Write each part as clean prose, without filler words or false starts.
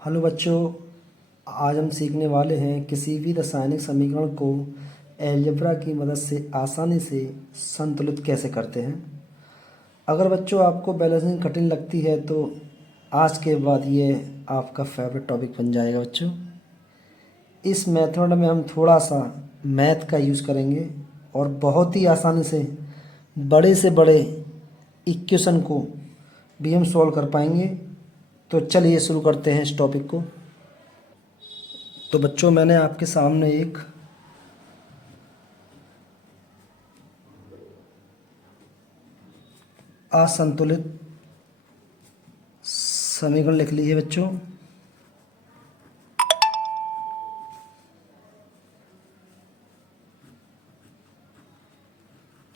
Hello बच्चों, आज हम सीखने वाले हैं किसी भी रासायनिक समीकरण को अलजेब्रा की मदद से आसानी से संतुलित कैसे करते हैं। अगर बच्चों आपको बैलेंसिंग कठिन लगती है तो आज के बाद ये आपका फेवरेट टॉपिक बन जाएगा। बच्चों, इस मेथड में हम थोड़ा सा मैथ का यूज़ करेंगे और बहुत ही आसानी से बड़े इक्वेशन को भी हम सॉल्व कर पाएंगे। तो चलिए शुरू करते हैं इस टॉपिक को। तो बच्चों, मैंने आपके सामने एक असंतुलित समीकरण लिख ली है बच्चों,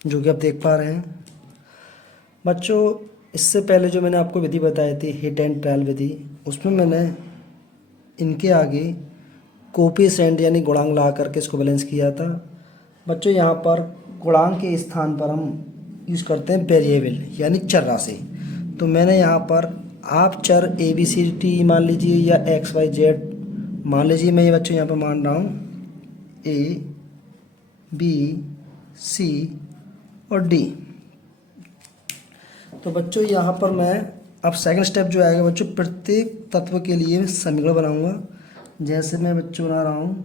जो कि आप देख पा रहे हैं। बच्चों, इससे पहले जो मैंने आपको विधि बताई थी हिट एंड ट्रायल विधि, उसमें मैंने इनके आगे कोफिशिएंट यानी गुणांक ला करके इसको बैलेंस किया था। बच्चों, यहाँ पर गुणांक के स्थान पर हम यूज़ करते हैं वेरिएबल यानी चर राशि। तो मैंने यहाँ पर आप चर ए बी सी डी मान लीजिए या एक्स वाई जेड मान लीजिए। मैं ये बच्चों यहाँ पर मान रहा हूँ ए बी सी और डी। तो बच्चों, यहाँ पर मैं अब सेकंड स्टेप जो आएगा बच्चों, प्रत्येक तत्व के लिए समीकरण बनाऊंगा। जैसे मैं बच्चों बना रहा हूँ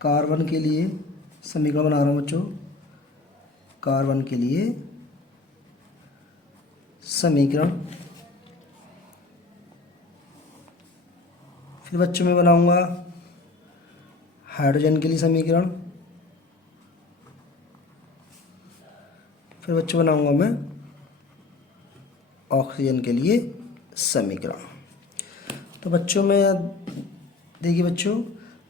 कार्बन के लिए समीकरण बना रहा हूँ बच्चों, कार्बन के लिए समीकरण। फिर बच्चों मैं बनाऊंगा हाइड्रोजन के लिए समीकरण। फिर बच्चों बनाऊंगा मैं ऑक्सीजन के लिए समीकरण। तो बच्चों मैं देखिए बच्चों,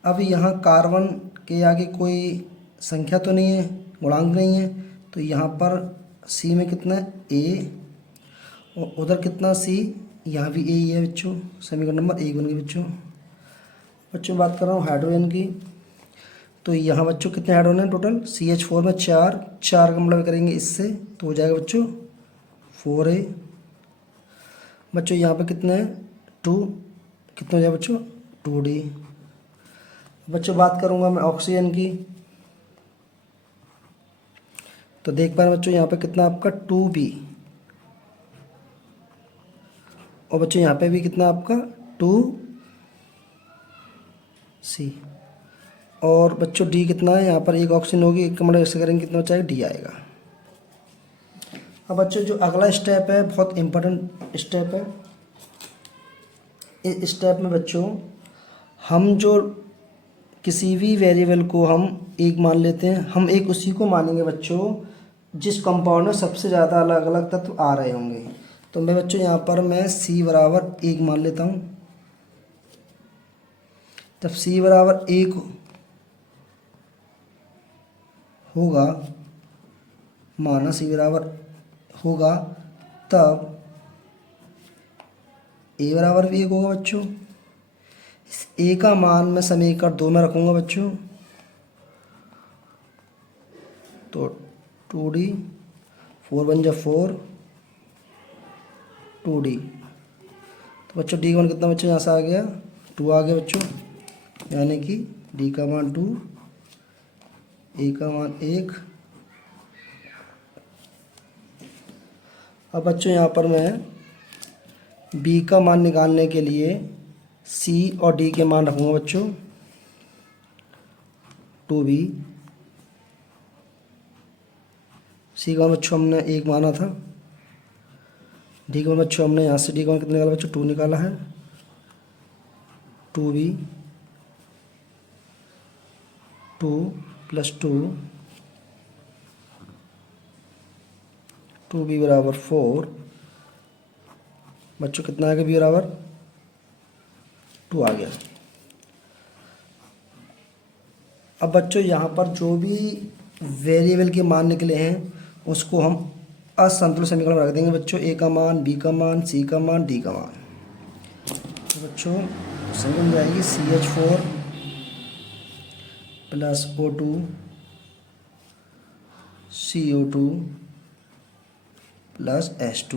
अब यहाँ कार्बन के आगे कोई संख्या तो नहीं है, गुणांक नहीं है। तो यहाँ पर सी में कितना है ए, और उधर कितना सी, यहाँ भी ए ही है बच्चों। समीकरण नंबर 1 बन गई बच्चों। बच्चों बात कर रहा हूँ हाइड्रोजन की। तो यहाँ बच्चों कितने हाइड्रोजन है टोटल, CH4 में 4 का मतलब करेंगे इससे तो हो जाएगा बच्चों 4A। बच्चों यहाँ पे कितने हैं 2, कितना हो जाएगा बच्चों 2D। बच्चों बात करूँगा मैं ऑक्सीजन की। तो देख पा रहे हैं बच्चों यहाँ पे कितना आपका 2B, और बच्चों यहाँ पे भी कितना आपका 2C। और बच्चों डी कितना है, यहाँ पर एक ऑक्सीजन होगी, एक कमरा ऐसे करेंगे कितना बचाएगा डी आएगा। अब बच्चों जो अगला स्टेप है बहुत इम्पोर्टेंट स्टेप है। इस स्टेप में बच्चों हम जो किसी भी वेरिएबल को हम एक मान लेते हैं, हम एक उसी को मानेंगे बच्चों जिस कंपाउंड में सबसे ज़्यादा अलग अलग तत्व आ रहे होंगे। तो मैं बच्चों यहाँ पर मैं C बराबर 1 मान लेता हूँ। जब C बराबर 1 होगा, माना C बराबर होगा, तब A बराबर भी 1 होगा बच्चों। इस A का मान मैं समीकरण 2 में रखूँगा बच्चों। तो 2D, 4 बन जा 4, 2D। तो बच्चों D का मान कितना बच्चों यहाँ से आ गया 2 आ गया बच्चों, यानी कि D का मान 2, A का मान 1। अब बच्चों यहाँ पर मैं B का मान निकालने के लिए C और D के मान रखूँगा बच्चों 2B। C का मान बच्चों हमने 1 माना था, D का मान बच्चों हमने यहाँ से D का मान कितना निकाला बच्चों 2 निकाला है, 2B 2 + 2, 2B बराबर 4। बच्चों कितना आ गया B बराबर 2 आ गया। अब बच्चों यहाँ पर जो भी वेरिएबल के मान निकले हैं उसको हम असंतुलित समीकरण में रख देंगे बच्चों। A का मान, B का मान, C का मान, D का मान। तो बच्चों समीकरण जाएगी CH4 + O2 CO2 + H2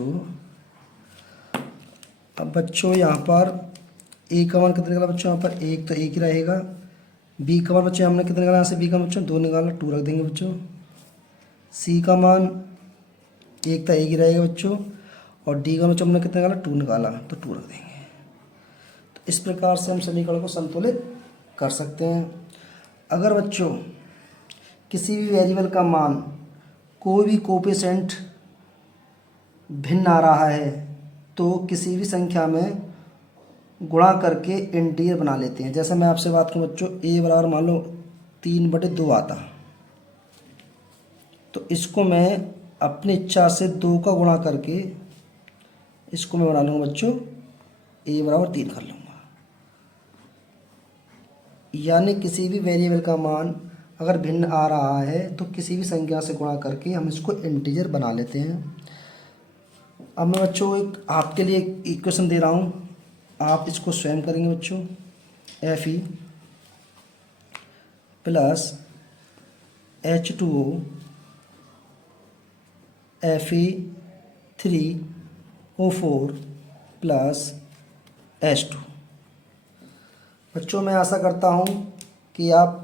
अब बच्चों यहाँ पर ए का मान कितने निकाला बच्चों, यहाँ पर एक तो एक ही रहेगा। बी का मान बच्चों हमने कितने निकाला, यहाँ से बी का मान बच्चों 2 निकाला, 2 रख देंगे बच्चों। सी का मान एक था एक ही रहेगा बच्चों, और डी का बच्चों हमने कितने निकाला 2 निकाला, तो 2 रख देंगे। तो इस प्रकार से हम समीकरण को संतुलित कर सकते हैं। अगर बच्चों किसी भी वेरिएबल का मान कोई भी कोएफिशिएंट भिन्न आ रहा है तो किसी भी संख्या में गुणा करके इंटीजर बना लेते हैं। जैसे मैं आपसे बात करूं बच्चों, ए बराबर मान लो 3/2 आता, तो इसको मैं अपनी इच्छा से 2 का गुणा करके इसको मैं बना लूँगा बच्चों ए बराबर 3 कर लूँगा। यानी किसी भी वेरिएबल का मान अगर भिन्न आ रहा है तो किसी भी संख्या से गुणा करके हम इसको इंटीजर बना लेते हैं। अब मैं बच्चों एक आपके लिए एक इक्वेशन दे रहा हूँ, आप इसको स्वयं करेंगे बच्चों। Fe plus H2O Fe3O4 plus H2। बच्चों मैं आशा करता हूँ कि आप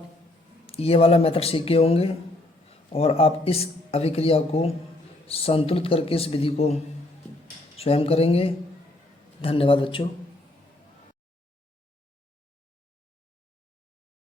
ये वाला मेथड सीखे होंगे और आप इस अभिक्रिया को संतुलित करके इस विधि को स्वयं करेंगे। धन्यवाद बच्चों।